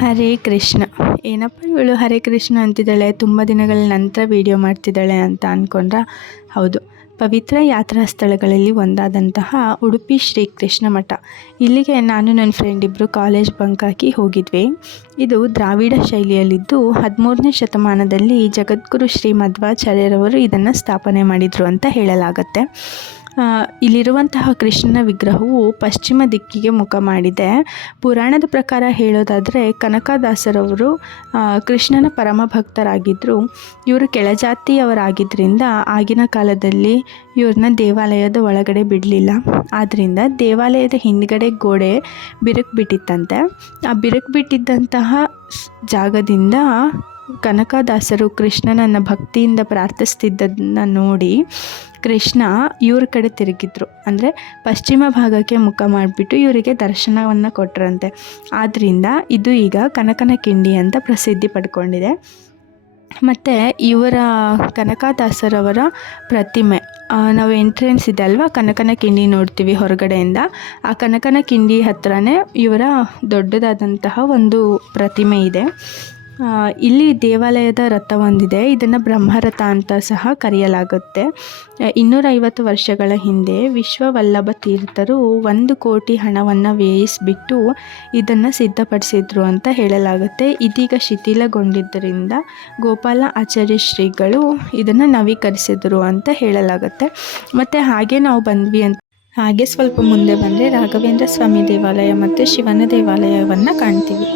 ಹರೇ ಕೃಷ್ಣ. ಏನಪ್ಪ ಇವಳು ಹರೇ ಕೃಷ್ಣ ಅಂತಿದ್ದಾಳೆ, ತುಂಬ ದಿನಗಳ ನಂತರ ವಿಡಿಯೋ ಮಾಡ್ತಿದ್ದಾಳೆ ಅಂತ ಅಂದ್ಕೊಂಡ್ರೆ ಹೌದು, ಪವಿತ್ರ ಯಾತ್ರಾ ಸ್ಥಳಗಳಲ್ಲಿ ಒಂದಾದಂತಹ ಉಡುಪಿ ಶ್ರೀ ಕೃಷ್ಣ ಮಠ. ಇಲ್ಲಿಗೆ ನಾನು ನನ್ನ ಫ್ರೆಂಡ್ ಇಬ್ಬರು ಕಾಲೇಜ್ ಬಂಕ್ ಹಾಕಿ ಹೋಗಿದ್ವಿ. ಇದು ದ್ರಾವಿಡ ಶೈಲಿಯಲ್ಲಿದ್ದು 13ನೇ ಶತಮಾನದಲ್ಲಿ ಜಗದ್ಗುರು ಶ್ರೀ ಮಧ್ವಾಚಾರ್ಯರವರು ಇದನ್ನು ಸ್ಥಾಪನೆ ಮಾಡಿದರು ಅಂತ ಹೇಳಲಾಗತ್ತೆ. ಇಲ್ಲಿರುವಂತಹ ಕೃಷ್ಣನ ವಿಗ್ರಹವು ಪಶ್ಚಿಮ ದಿಕ್ಕಿಗೆ ಮುಖ ಮಾಡಿದೆ. ಪುರಾಣದ ಪ್ರಕಾರ ಹೇಳೋದಾದರೆ ಕನಕದಾಸರವರು ಕೃಷ್ಣನ ಪರಮ ಭಕ್ತರಾಗಿದ್ದರು. ಇವರು ಕೆಳಜಾತಿಯವರಾಗಿದ್ದರಿಂದ ಆಗಿನ ಕಾಲದಲ್ಲಿ ಇವ್ರನ್ನ ದೇವಾಲಯದ ಒಳಗಡೆ ಬಿಡಲಿಲ್ಲ. ಆದ್ದರಿಂದ ದೇವಾಲಯದ ಹಿಂದ್ಗಡೆ ಗೋಡೆ ಬಿರುಕು ಬಿಟ್ಟಿತ್ತಂತೆ. ಆ ಬಿರುಕು ಬಿಟ್ಟಿದ್ದಂತಹ ಜಾಗದಿಂದ ಕನಕದಾಸರು ಕೃಷ್ಣನನ್ನು ಭಕ್ತಿಯಿಂದ ಪ್ರಾರ್ಥಿಸ್ತಿದ್ದದನ್ನು ನೋಡಿ ಕೃಷ್ಣ ಇವ್ರ ಕಡೆ ತಿರುಗಿದ್ರು. ಅಂದರೆ ಪಶ್ಚಿಮ ಭಾಗಕ್ಕೆ ಮುಖ ಮಾಡಿಬಿಟ್ಟು ಇವರಿಗೆ ದರ್ಶನವನ್ನು ಕೊಟ್ಟರಂತೆ. ಆದ್ದರಿಂದ ಇದು ಈಗ ಕನಕನ ಕಿಂಡಿ ಅಂತ ಪ್ರಸಿದ್ಧಿ ಪಡ್ಕೊಂಡಿದೆ. ಮತ್ತು ಇವರ ಕನಕದಾಸರವರ ಪ್ರತಿಮೆ ನಾವು ಎಂಟ್ರೆನ್ಸ್ ಇದೆ ಅಲ್ವಾ, ಕನಕನ ಕಿಂಡಿ ನೋಡ್ತೀವಿ ಹೊರಗಡೆಯಿಂದ. ಆ ಕನಕನ ಕಿಂಡಿ ಹತ್ರನೇ ಇವರ ದೊಡ್ಡದಾದಂತಹ ಒಂದು ಪ್ರತಿಮೆ ಇದೆ. ಇಲ್ಲಿ ದೇವಾಲಯದ ರಥ ಒಂದಿದೆ. ಇದನ್ನು ಬ್ರಹ್ಮರಥ ಅಂತ ಸಹ ಕರೆಯಲಾಗುತ್ತೆ. 250 ವರ್ಷಗಳ ಹಿಂದೆ ವಿಶ್ವವಲ್ಲಭ ತೀರ್ಥರು 1 ಕೋಟಿ ಹಣವನ್ನು ವ್ಯಯಿಸಿಬಿಟ್ಟು ಇದನ್ನು ಸಿದ್ಧಪಡಿಸಿದ್ರು ಅಂತ ಹೇಳಲಾಗುತ್ತೆ. ಇದೀಗ ಶಿಥಿಲಗೊಂಡಿದ್ದರಿಂದ ಗೋಪಾಲ ಆಚಾರ್ಯ ಶ್ರೀಗಳು ಇದನ್ನು ನವೀಕರಿಸಿದರು ಅಂತ ಹೇಳಲಾಗುತ್ತೆ. ಮತ್ತು ಹಾಗೆ ನಾವು ಬಂದ್ವಿ ಅಂತ ಹಾಗೆ ಸ್ವಲ್ಪ ಮುಂದೆ ಬಂದರೆ ರಾಘವೇಂದ್ರ ಸ್ವಾಮಿ ದೇವಾಲಯ ಮತ್ತು ಶಿವನ ದೇವಾಲಯವನ್ನು ಕಾಣ್ತೀವಿ.